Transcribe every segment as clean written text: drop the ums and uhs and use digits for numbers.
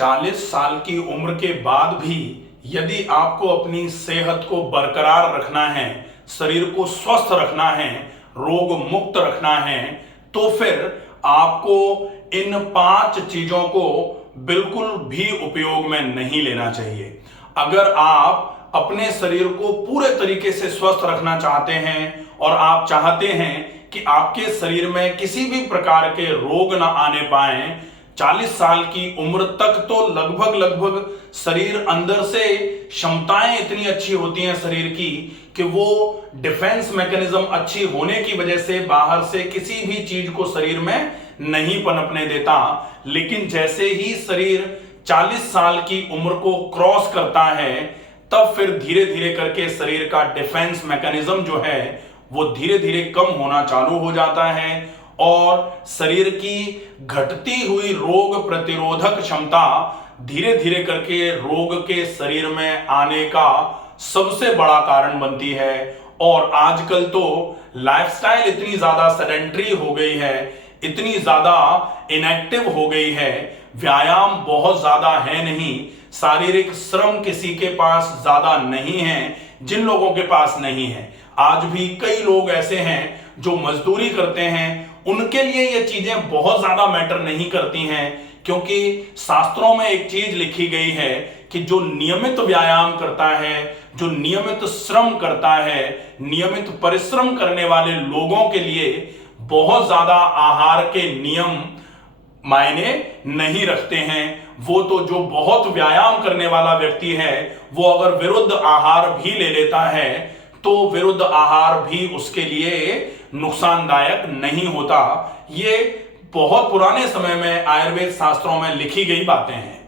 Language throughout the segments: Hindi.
40 साल की उम्र के बाद भी यदि आपको अपनी सेहत को बरकरार रखना है, शरीर को स्वस्थ रखना है, रोग मुक्त रखना है, तो फिर आपको इन 5 चीजों को बिल्कुल भी उपयोग में नहीं लेना चाहिए। अगर आप अपने शरीर को पूरे तरीके से स्वस्थ रखना चाहते हैं और आप चाहते हैं कि आपके शरीर में किसी भी प्रकार के रोग ना आने पाए, 40 साल की उम्र तक तो लगभग शरीर अंदर से क्षमताएं इतनी अच्छी होती हैं शरीर की कि वो डिफेंस मैकेनिज्म अच्छी होने की वजह से बाहर से किसी भी चीज को शरीर में नहीं पनपने देता। लेकिन जैसे ही शरीर 40 साल की उम्र को क्रॉस करता है, तब फिर धीरे धीरे करके शरीर का डिफेंस मैकेनिज्म जो है वो धीरे धीरे कम होना चालू हो जाता है और शरीर की घटती हुई रोग प्रतिरोधक क्षमता धीरे धीरे करके रोग के शरीर में आने का सबसे बड़ा कारण बनती है। और आजकल तो लाइफस्टाइल इतनी ज्यादा सेडेंटरी हो गई है, इतनी ज्यादा इनएक्टिव हो गई है, व्यायाम बहुत ज्यादा है नहीं, शारीरिक श्रम किसी के पास ज्यादा नहीं है। जिन लोगों के पास नहीं है, आज भी कई लोग ऐसे हैं जो मजदूरी करते हैं, उनके लिए ये चीजें बहुत ज्यादा मैटर नहीं करती हैं, क्योंकि शास्त्रों में एक चीज लिखी गई है कि जो नियमित व्यायाम करता है, जो नियमित श्रम करता है, नियमित परिश्रम करने वाले लोगों के लिए बहुत ज्यादा आहार के नियम मायने नहीं रखते हैं। वो तो जो बहुत व्यायाम करने वाला व्यक्ति है, वो अगर विरुद्ध आहार भी ले लेता है तो विरुद्ध आहार भी उसके लिए नुकसानदायक नहीं होता। ये बहुत पुराने समय में आयुर्वेद शास्त्रों में लिखी गई बातें हैं।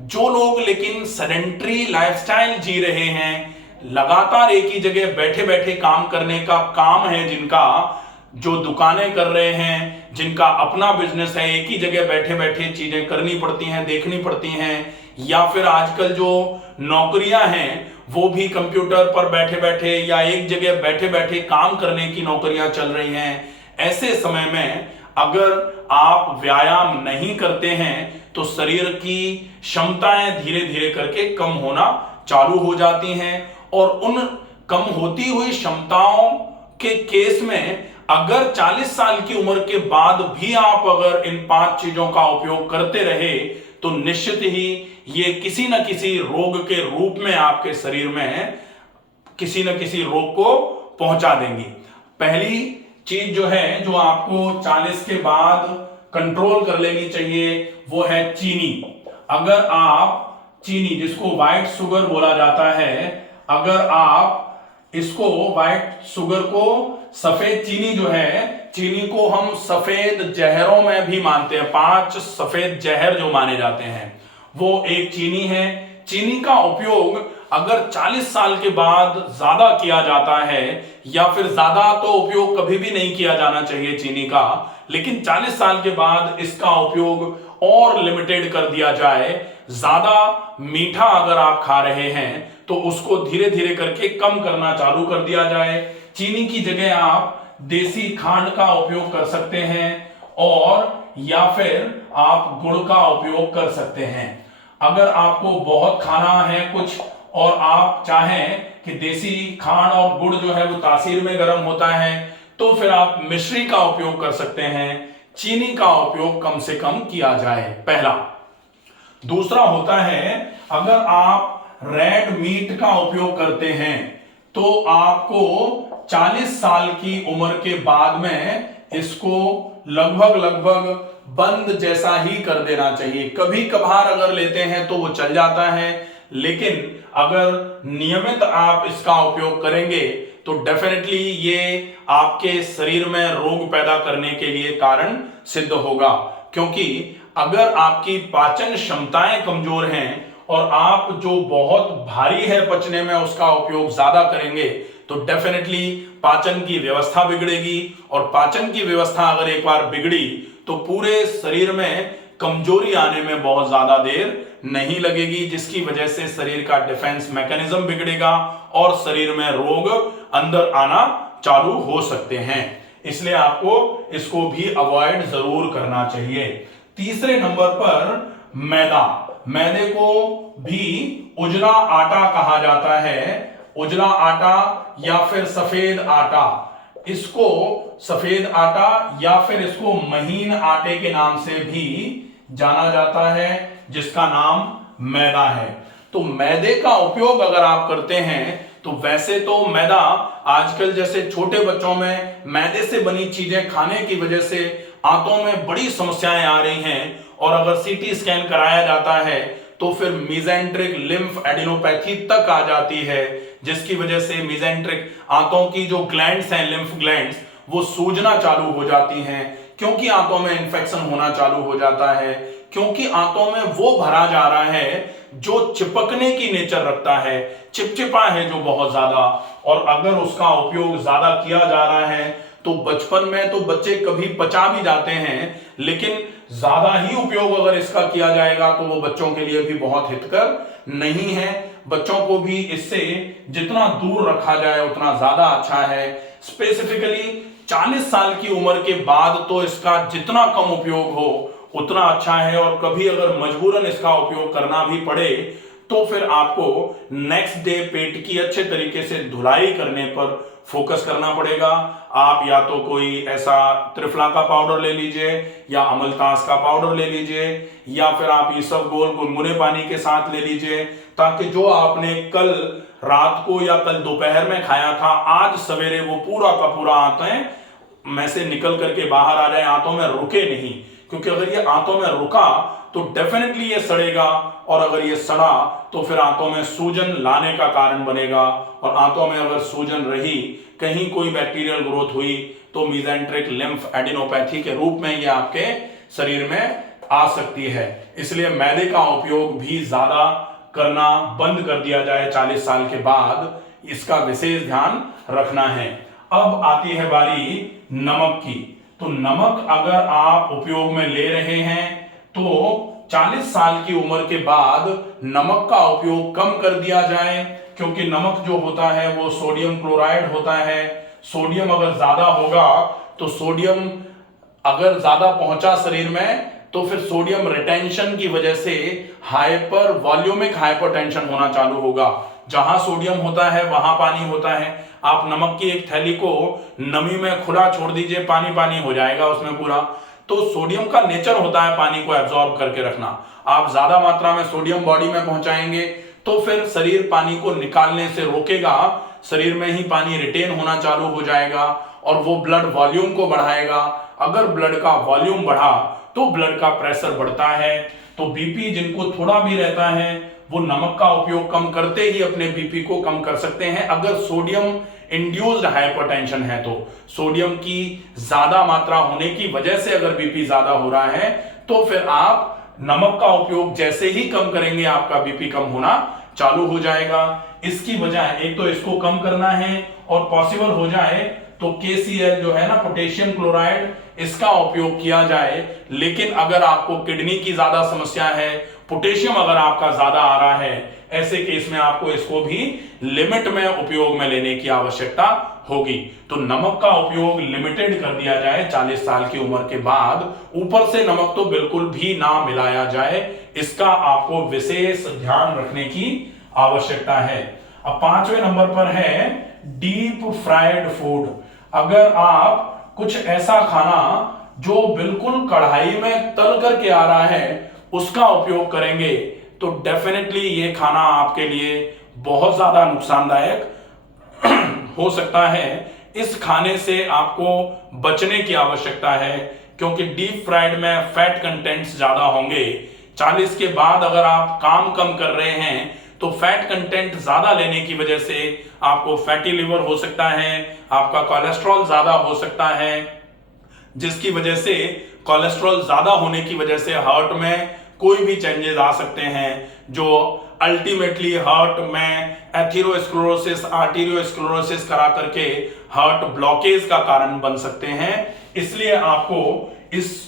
जो लोग लेकिन सेडेंटरी लाइफस्टाइल जी रहे हैं, लगातार एक ही जगह बैठे बैठे काम करने का काम है जिनका, जो दुकानें कर रहे हैं, जिनका अपना बिजनेस है, एक ही जगह बैठे बैठे चीजें करनी पड़ती हैं, देखनी पड़ती हैं, या फिर आजकल जो नौकरियां हैं वो भी कंप्यूटर पर बैठे बैठे या एक जगह बैठे बैठे काम करने की नौकरियां चल रही हैं। ऐसे समय में अगर आप व्यायाम नहीं करते हैं तो शरीर की क्षमताएं धीरे धीरे करके कम होना चालू हो जाती हैं। और उन कम होती हुई क्षमताओं के केस में अगर 40 साल की उम्र के बाद भी आप अगर इन 5 चीजों का उपयोग करते रहे तो निश्चित ही ये किसी न किसी रोग के रूप में आपके शरीर में किसी न किसी रोग को पहुंचा देंगी। पहली चीज जो है, जो आपको 40 के बाद कंट्रोल कर लेनी चाहिए, वो है चीनी। अगर आप चीनी, जिसको व्हाइट शुगर बोला जाता है, अगर आप इसको व्हाइट शुगर को, सफेद चीनी जो है, चीनी को हम सफेद जहरों में भी मानते हैं। 5 सफेद जहर जो माने जाते हैं वो एक चीनी है। चीनी का उपयोग अगर 40 साल के बाद ज्यादा किया जाता है, या फिर ज्यादा तो उपयोग कभी भी नहीं किया जाना चाहिए चीनी का, लेकिन 40 साल के बाद इसका उपयोग और लिमिटेड कर दिया जाए। ज्यादा मीठा अगर आप खा रहे हैं तो उसको धीरे धीरे करके कम करना चालू कर दिया जाए। चीनी की जगह आप देसी खांड का उपयोग कर सकते हैं, और या फिर आप गुड़ का उपयोग कर सकते हैं। अगर आपको बहुत खाना है कुछ और आप चाहें कि देसी खांड और गुड़ जो है वो तासीर में गर्म होता है, तो फिर आप मिश्री का उपयोग कर सकते हैं। चीनी का उपयोग कम से कम किया जाए, पहला। दूसरा होता है, अगर आप रेड मीट का उपयोग करते हैं तो आपको 40 साल की उम्र के बाद में इसको लगभग बंद जैसा ही कर देना चाहिए। कभी कभार अगर लेते हैं तो वो चल जाता है, लेकिन अगर नियमित आप इसका उपयोग करेंगे तो डेफिनेटली ये आपके शरीर में रोग पैदा करने के लिए कारण सिद्ध होगा। क्योंकि अगर आपकी पाचन क्षमताएं कमजोर हैं और आप जो बहुत भारी है पचने में उसका उपयोग ज्यादा करेंगे तो डेफिनेटली पाचन की व्यवस्था बिगड़ेगी, और पाचन की व्यवस्था अगर एक बार बिगड़ी तो पूरे शरीर में कमजोरी आने में बहुत ज्यादा देर नहीं लगेगी, जिसकी वजह से शरीर का डिफेंस मैकेनिज्म बिगड़ेगा और शरीर में रोग अंदर आना चालू हो सकते हैं। इसलिए आपको इसको भी अवॉइड जरूर करना चाहिए। तीसरे नंबर पर मैदा। मैदे को भी उजला आटा कहा जाता है। उजला आटा या फिर सफेद आटा, इसको सफेद आटा या फिर इसको महीन आटे के नाम से भी जाना जाता है, जिसका नाम मैदा है। तो मैदे का उपयोग अगर आप करते हैं तो वैसे तो मैदा आजकल जैसे छोटे बच्चों में मैदे से बनी चीजें खाने की वजह से आंतों में बड़ी समस्याएं आ रही हैं, और अगर सीटी स्कैन कराया जाता है तो फिर मीजेंट्रिक लिम्फ एडिनोपैथी तक आ जाती है, जिसकी वजह से मीजेंट्रिक आंतों की जो ग्लैंड्स हैं, लिम्फ ग्लैंड्स, वो सूजना चालू हो जाती हैं, क्योंकि आंतों में इंफेक्शन होना चालू हो जाता है, क्योंकि आंतों में वो भरा जा रहा है जो चिपकने की नेचर रखता है, चिपचिपा है जो बहुत ज्यादा। और अगर उसका उपयोग ज्यादा किया जा रहा है तो बचपन में तो बच्चे कभी पचा भी जाते हैं, लेकिन ज्यादा ही उपयोग अगर इसका किया जाएगा तो वो बच्चों के लिए भी बहुत हितकर नहीं है। बच्चों को भी इससे जितना दूर रखा जाए उतना ज्यादा अच्छा है। स्पेसिफिकली 40 साल की उम्र के बाद तो इसका जितना कम उपयोग हो उतना अच्छा है, और कभी अगर मजबूरन इसका उपयोग करना भी पड़े तो फिर आपको नेक्स्ट डे पेट की अच्छे तरीके से धुलाई करने पर फोकस करना पड़ेगा। आप या तो कोई ऐसा त्रिफला का पाउडर ले लीजिए या अमलतास का पाउडर ले लीजिए, या फिर आप ये सब गोल गुनगुने पानी के साथ ले लीजिए, ताकि जो आपने कल रात को या कल दोपहर में खाया था आज सवेरे वो पूरा का पूरा आंतें में से निकल करके बाहर आ जाए, आंतों में रुके नहीं। क्योंकि अगर ये आंतों में रुका तो डेफिनेटली ये सड़ेगा, और अगर ये सड़ा तो फिर आंतों में सूजन लाने का कारण बनेगा, और आंतों में अगर सूजन रही, कहीं कोई बैक्टीरियल ग्रोथ हुई तो मीजेंट्रिक लिम्फ एडिनोपैथी के रूप में ये आपके शरीर में आ सकती है। इसलिए मैदे का उपयोग भी ज्यादा करना बंद कर दिया जाए 40 साल के बाद, इसका विशेष ध्यान रखना है। अब आती है बारी नमक की। तो नमक अगर आप उपयोग में ले रहे हैं तो 40 साल की उम्र के बाद नमक का उपयोग कम कर दिया जाए, क्योंकि नमक जो होता है वो सोडियम क्लोराइड होता है। सोडियम अगर ज्यादा होगा तो सोडियम अगर ज्यादा पहुंचा शरीर में तो फिर सोडियम रिटेंशन की वजह से हाइपर वॉल्यूमिक हाइपरटेंशन होना चालू होगा। जहां सोडियम होता है वहां पानी होता है। आप नमक की एक थैली को नमी में खुला छोड़ दीजिए, पानी पानी हो जाएगा उसमें पूरा। तो सोडियम का नेचर होता है पानी को एब्जॉर्ब करके रखना। आप ज्यादा मात्रा में सोडियम बॉडी में पहुंचाएंगे तो फिर शरीर पानी को निकालने से रोकेगा, शरीर में ही पानी रिटेन होना चालू हो जाएगा, और वो ब्लड वॉल्यूम को बढ़ाएगा। अगर ब्लड का वॉल्यूम बढ़ा तो ब्लड का प्रेशर बढ़ता है। तो बीपी जिनको थोड़ा भी रहता है वो नमक का उपयोग कम करते ही अपने बीपी को कम कर सकते हैं। अगर सोडियम इंड्यूस्ड हाइपरटेंशन है तो सोडियम की ज्यादा मात्रा होने की वजह से अगर बीपी ज्यादा हो रहा है तो फिर आप नमक का उपयोग जैसे ही कम करेंगे आपका बीपी कम होना चालू हो जाएगा। इसकी वजह एक तो इसको कम करना है, और पॉसिबल हो जाए तो KCl जो है ना, पोटेशियम क्लोराइड, इसका उपयोग किया जाए। लेकिन अगर आपको किडनी की ज्यादा समस्या है, पोटेशियम अगर आपका ज्यादा आ रहा है, ऐसे केस में आपको इसको भी लिमिट में उपयोग में लेने की आवश्यकता होगी। तो नमक का उपयोग लिमिटेड कर दिया जाए 40 साल की उम्र के बाद। ऊपर से नमक तो बिल्कुल भी ना मिलाया जाए, इसका आपको विशेष ध्यान रखने की आवश्यकता है। अब 5वें नंबर पर है डीप फ्राइड फूड। अगर आप कुछ ऐसा खाना जो बिल्कुल कढ़ाई में तल करके आ रहा है उसका उपयोग करेंगे तो डेफिनेटली ये खाना आपके लिए बहुत ज्यादा नुकसानदायक हो सकता है। इस खाने से आपको बचने की आवश्यकता है, क्योंकि डीप फ्राइड में फैट कंटेंट्स ज्यादा होंगे। 40 के बाद अगर आप काम कम कर रहे हैं तो फैट कंटेंट ज्यादा लेने की वजह से आपको फैटी लिवर हो सकता है, आपका कोलेस्ट्रॉल ज्यादा हो सकता है, जिसकी वजह से कोलेस्ट्रॉल ज्यादा होने की वजह से हार्ट में कोई भी चेंजेस आ सकते हैं, जो अल्टीमेटली हार्ट में एथेरोस्क्लेरोसिस, आर्टेरियोस्क्लेरोसिस करा करके हार्ट ब्लॉकेज का कारण बन सकते हैं। इसलिए आपको इस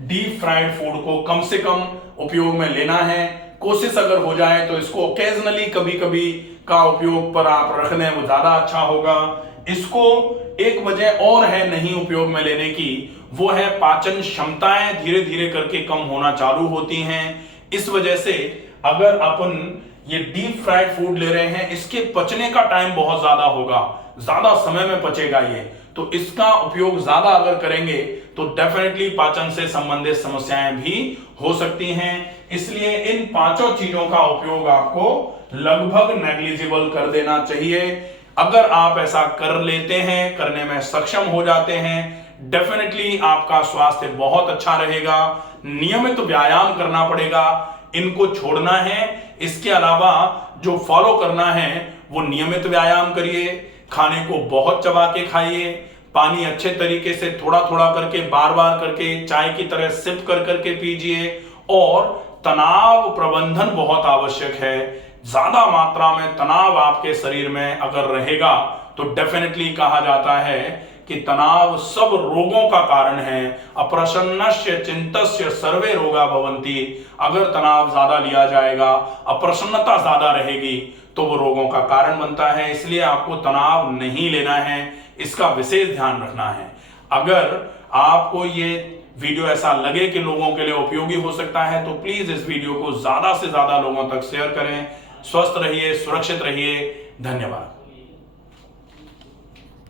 डीप फ्राइड फूड को कम से कम उपयोग में लेना है। कोशिश अगर हो जाए तो इसको ओकेजनली कभी कभी का उपयोग पर आप रख लें, वो ज्यादा अच्छा होगा। इसको एक वजह और है नहीं उपयोग में लेने की, वो है पाचन क्षमताएं धीरे धीरे करके कम होना चालू होती हैं। इस वजह से अगर अपन ये डीप फ्राइड फूड ले रहे हैं, इसके पचने का टाइम बहुत ज्यादा होगा, ज्यादा समय में पचेगा ये, तो इसका उपयोग ज्यादा अगर करेंगे तो डेफिनेटली पाचन से संबंधित समस्याएं भी हो सकती हैं। इसलिए इन पांचों चीजों का उपयोग आपको लगभग नेग्लिजिबल कर देना चाहिए। अगर आप ऐसा कर लेते हैं, करने में सक्षम हो जाते हैं, डेफिनेटली आपका स्वास्थ्य बहुत अच्छा रहेगा। नियमित व्यायाम करना पड़ेगा, इनको छोड़ना है। इसके अलावा जो फॉलो करना है वो नियमित व्यायाम करिए, खाने को बहुत चबा के खाइए, पानी अच्छे तरीके से थोड़ा थोड़ा करके बार बार करके चाय की तरह सिप कर करके पीजिए, और तनाव प्रबंधन बहुत आवश्यक है। ज्यादा मात्रा में तनाव आपके शरीर में अगर रहेगा तो डेफिनेटली कहा जाता है कि तनाव सब रोगों का कारण है। अप्रसन्नस्य चिंतस्य सर्वे रोगा भवन्ति। अगर तनाव ज्यादा लिया जाएगा, अप्रसन्नता ज्यादा रहेगी, तो वो रोगों का कारण बनता है। इसलिए आपको तनाव नहीं लेना है, इसका विशेष ध्यान रखना है। अगर आपको ये वीडियो ऐसा लगे कि लोगों के लिए उपयोगी हो सकता है, तो प्लीज इस वीडियो को ज्यादा से ज्यादा लोगों तक शेयर करें। स्वस्थ रहिए, सुरक्षित रहिए। धन्यवाद।